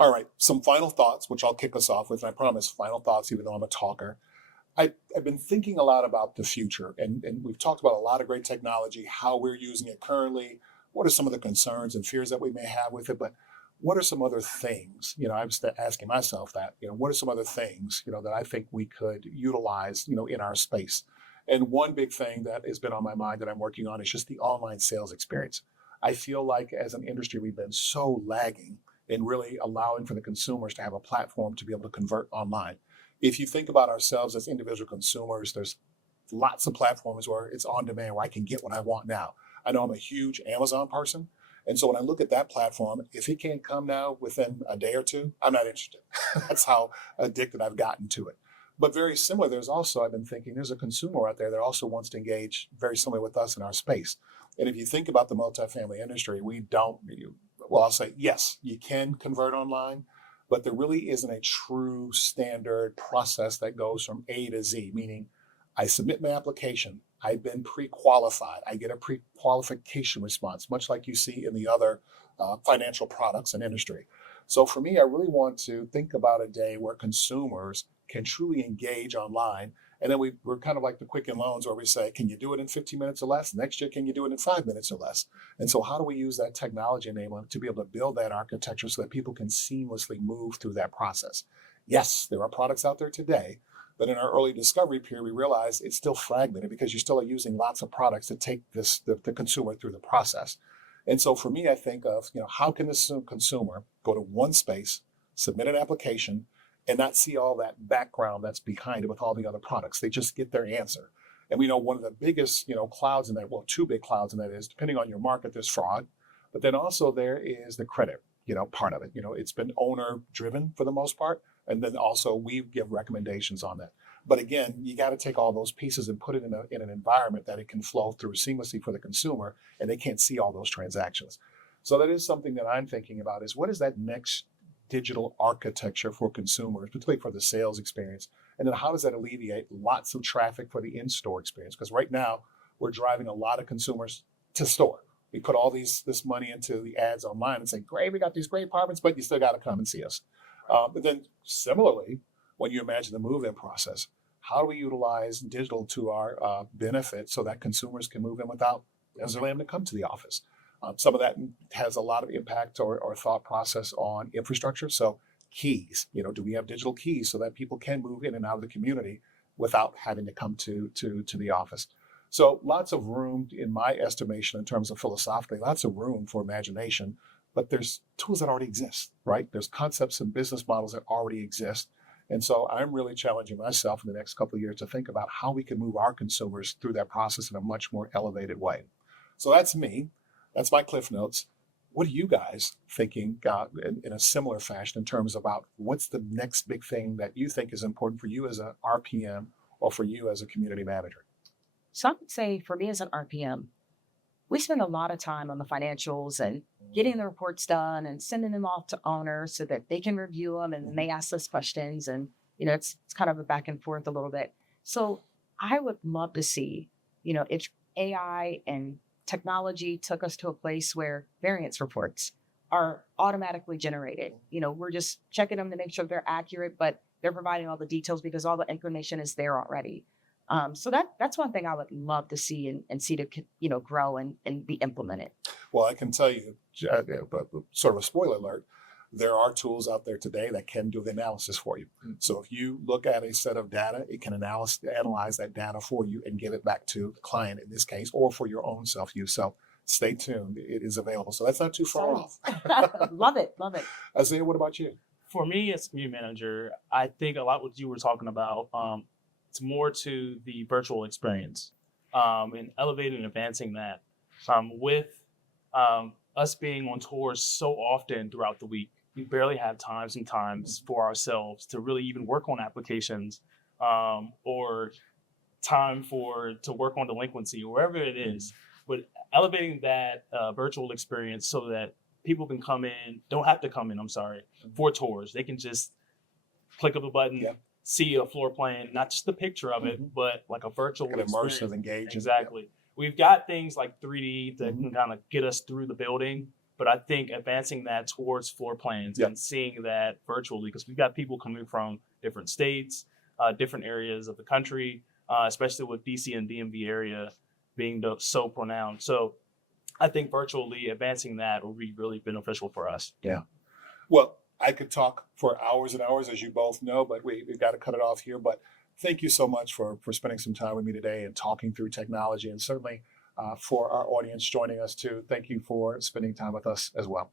All right, some final thoughts, which I'll kick us off with. And I promise final thoughts, even though I'm a talker. I've been thinking a lot about the future, and we've talked about a lot of great technology, how we're using it currently. What are some of the concerns and fears that we may have with it? But what are some other things? I was asking myself that, what are some other things, that I think we could utilize, in our space? And one big thing that has been on my mind that I'm working on is just the online sales experience. I feel like as an industry, we've been so lagging in really allowing for the consumers to have a platform to be able to convert online. If you think about ourselves as individual consumers, there's lots of platforms where it's on demand, where I can get what I want now. I know I'm a huge Amazon person. And so when I look at that platform, if it can't come now within a day or two, I'm not interested. That's how addicted I've gotten to it. But very similar, I've been thinking, there's a consumer out there that also wants to engage very similar with us in our space. And if you think about the multifamily industry, I'll say, yes, you can convert online, but there really isn't a true standard process that goes from A to Z, meaning I submit my application, I've been pre-qualified, I get a pre-qualification response, much like you see in the other financial products and industry. So for me, I really want to think about a day where consumers can truly engage online. And then we're kind of like the Quicken Loans where we say, can you do it in 15 minutes or less? Next year, can you do it in 5 minutes or less? And so how do we use that technology enablement to be able to build that architecture so that people can seamlessly move through that process? Yes, there are products out there today, but in our early discovery period, we realized it's still fragmented because you still are using lots of products to take the consumer through the process. And so for me, I think of, how can this consumer go to one space, submit an application, and not see all that background that's behind it with all the other products. They just get their answer. And we know one of the biggest, clouds in that, two big clouds in that is, depending on your market, there's fraud, but then also there is the credit, part of it. It's been owner driven for the most part. And then also we give recommendations on that. But again, you got to take all those pieces and put it in an environment that it can flow through seamlessly for the consumer, and they can't see all those transactions. So that is something that I'm thinking about is, what is that next digital architecture for consumers, particularly for the sales experience? And then how does that alleviate lots of traffic for the in-store experience? Because right now we're driving a lot of consumers to store. We put all this money into the ads online and say, great, we got these great apartments, but you still got to come and see us. But then similarly, when you imagine the move-in process, how do we utilize digital to our benefit so that consumers can move in without necessarily having to come to the office? Some of that has a lot of impact or thought process on infrastructure. So keys, do we have digital keys so that people can move in and out of the community without having to come to the office? So lots of room, in my estimation, in terms of philosophically, lots of room for imagination, but there's tools that already exist, right? There's concepts and business models that already exist. And so I'm really challenging myself in the next couple of years to think about how we can move our consumers through that process in a much more elevated way. So that's me. That's my Cliff Notes. What are you guys thinking in a similar fashion in terms about what's the next big thing that you think is important for you as an RPM or for you as a community manager? So I would say for me as an RPM, we spend a lot of time on the financials and getting the reports done and sending them off to owners so that they can review them and they ask us questions. And, it's kind of a back and forth a little bit. So I would love to see, if AI and technology took us to a place where variance reports are automatically generated. We're just checking them to make sure they're accurate, but they're providing all the details because all the information is there already. So that's one thing I would love to see and see to, grow and be implemented. Well, I can tell you, but sort of a spoiler alert, there are tools out there today that can do the analysis for you. So if you look at a set of data, it can analyze that data for you and give it back to the client in this case, or for your own self-use. So stay tuned. It is available. So that's not too far off. Love it. Love it. Isiah, what about you? For me as community manager, I think a lot what you were talking about, it's more to the virtual experience and elevating and advancing that with us being on tours so often throughout the week. We barely have times for ourselves to really even work on applications or time to work on delinquency or wherever it is. But elevating that virtual experience so that people can don't have to come in, for tours. They can just click of a button, see a floor plan, not just the picture of it, but like a virtual experience. Immersive, engaging. Exactly. We've got things like 3D that can kind of get us through the building, But I think advancing that towards floor plans Yeah. and seeing that virtually, because we've got people coming from different states, different areas of the country, especially with DC and DMV area being so pronounced. So I think virtually advancing that will be really beneficial for us. Yeah. Well, I could talk for hours and hours, as you both know, but we've got to cut it off here. But thank you so much for spending some time with me today and talking through technology, and certainly for our audience joining us too. Thank you for spending time with us as well.